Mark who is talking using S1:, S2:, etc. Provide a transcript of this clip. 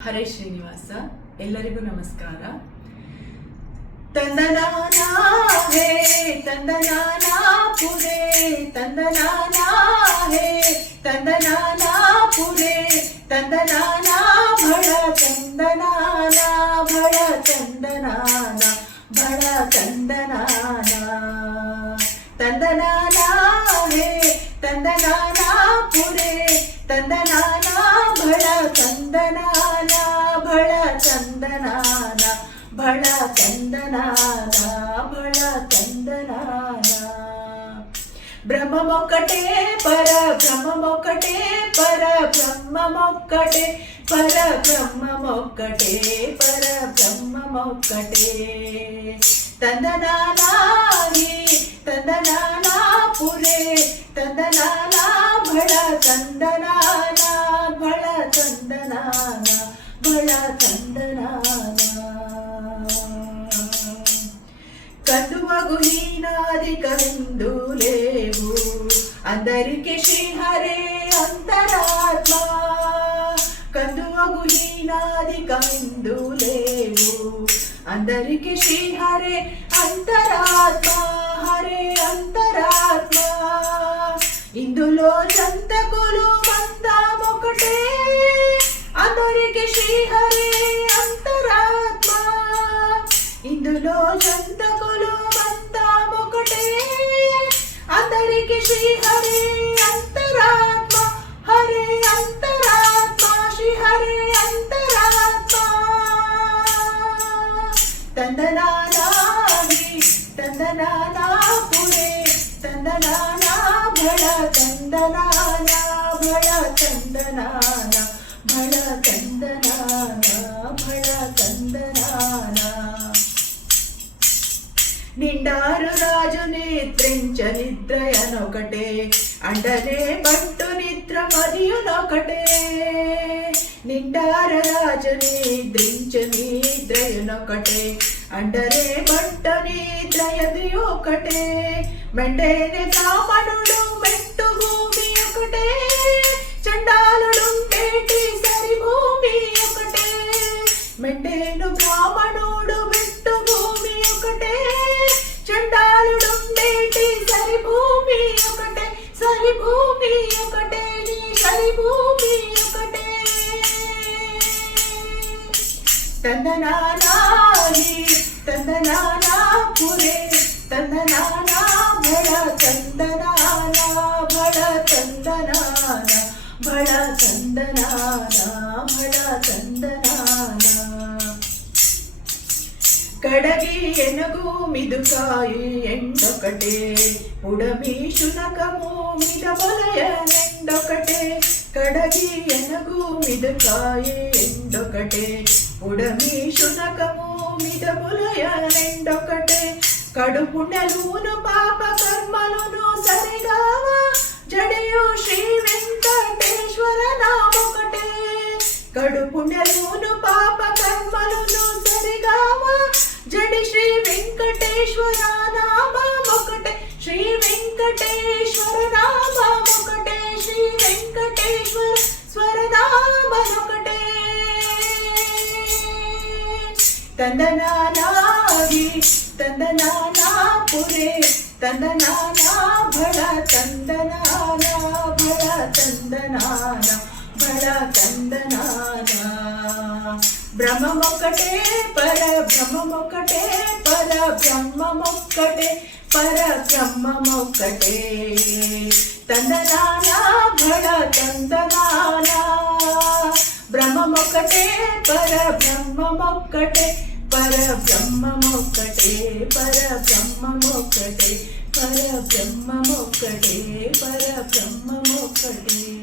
S1: ಹರೇ ಶ್ರೀನಿವಾಸ, ಎಲ್ಲರಿಗೂ ನಮಸ್ಕಾರ. ತಂದನಾನಾ ಹೇ, ತಂದನಾನಾ ಪುರೇ, ತಂದನಾನಾ ಹೇ, ತಂದನಾನಾ ಪುರೇ, ತಂದನಾನಾ ಭಳ ಚಂದನಾನಾ ಭಳ ಚಂದನಾನಾ ಭಳ ಚಂದನಾನಾ ತಂದನಾನಾ ಹೇ, ತಂದನಾನಾ ಪುರೇ, ತಂದನಾನಾ ಭಳ ತಂದನಾನ ಭಳ ತಂದನಾನ భళ తందనాన బ్రహ్మమొక్కటే పర బ్రహ్మమొక్కటే పర బ్రహ్మమొక్కటే పర బ్రహ్మమొక్కటే పర బ్రహ్మమొక్కటే తందనానాని తందనానా పురే తందనానా భళ తందనాన కదువగు హీనాది కందు లేవు. అందరికి శ్రీహరే అంతరాత్మ. కందువగు హీనాది కందు లేవు. అందరికి శ్రీహరే అంతరాత్మ. హరే అంతరాత్మ. ఇందులో జంతకులు ఇందులో జంతకులు మందమొకటే అందరికి శ్రీహరే అంతరాత్మ. హరే అంతరాత్మ. శ్రీ హరే అంతరాత్మ. తందనాని తందనానా పురే తందనానా భళ తందనానా భళ తందనాన భళ తందనాన నిండారు రాజు నిద్రించ నిద్రయనొకటే అండనే పట్టు నిద్ర మరియునొకటే నిండార రాజు నిద్రించ నిద్రయునొకటే అండనే పట్ట నిద్రయది ఒకటే. మెండేని బ్రాహ్మణుడు మెట్టు భూమి ఒకటే. చండాలుడు మేటి సరి భూమి ఒకటే. మెండేను బ్రాహ్మణుడు భూమి ఒకటే. తందనానాని తందనానా పురే తందనానా భళ తందనానా భళ తందనాన భళ తందనాన భళ తందనాన. కడగి ఎనగు మిదుకాయి ఎండొకటే పుడమి శునకము మిద బొలయనెండొకటే కడగి ఎనగు మిదుకాయి ఎండొకటే పుడమి శునకము మిద రెండొకటే. కడుపు నెలూను పాప కర్మలను సరిగావా. జడయు శ్రీ వెంకటేశ్వర నామొకటే. కడుపు నెలూను పాప కర్మలను సరిగావా. జడి శ్రీ వెంకటేశ్వర స్వరనామనొకటే తందనానాది తందనానా పురే తందనానా భళ తందనానా భళ తందనానా భళ తందనానా. బ్రహ్మమొక్కటే పర బ్రహ్మమొక్కటే పర బ్రహ్మమొక్కటే పర బ్రహ్మమొక్కటే. తందనానా భళ తందనానా ఒక్కటే పర బ్రహ్మమొక్కటే పర బ్రహ్మమొక్కటే పరబ్రహ్మమొక్కటే పరబ్రహ్మమొక్కటే పరబ్రహ్మమొక్కటే పరబ్రహ్మమొక్కటే పరబ్రహ్మమొక్కటే పరబ్రహ్మమొక్కటే.